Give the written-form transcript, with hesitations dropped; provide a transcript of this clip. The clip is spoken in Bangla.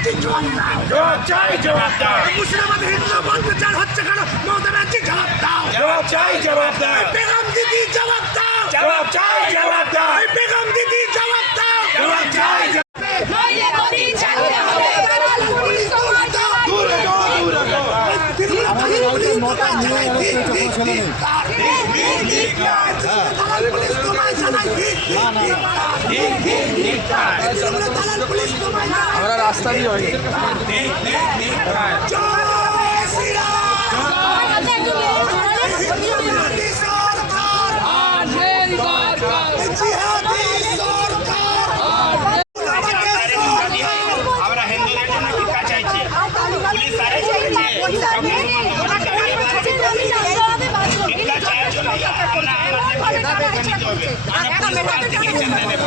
ব্যানার্জি জবাব দাও, জবাব চাই, জবাব দাও। মুর্শিদাবাদ হিন্দু অত্যাচার হচ্ছে কেন? মমতা ব্যানার্জি জবাব দাও, জবাব চাই, জবাব দাও। বেগম দিদি জবাব দাও, জবাব চাই, জবাব দাও। বেগম দিদি জবাব দাও, জবাব চাই, নইলে গদি ছাড়তে হবে। দালাল পুলিশ তোমার চাই। দূরে গো, দূরে গো। আমরা রাস্তা দিয়ে হই আমরা হিন্দুদের জন্য ভিক্ষা চাইছি, পুলিশ আরেস্ট করেছে, ভিক্ষা চাওয়ার জন্য আমরা আমাদের নিতে হবে, পুলিশ থেকে চাঁদা নেব।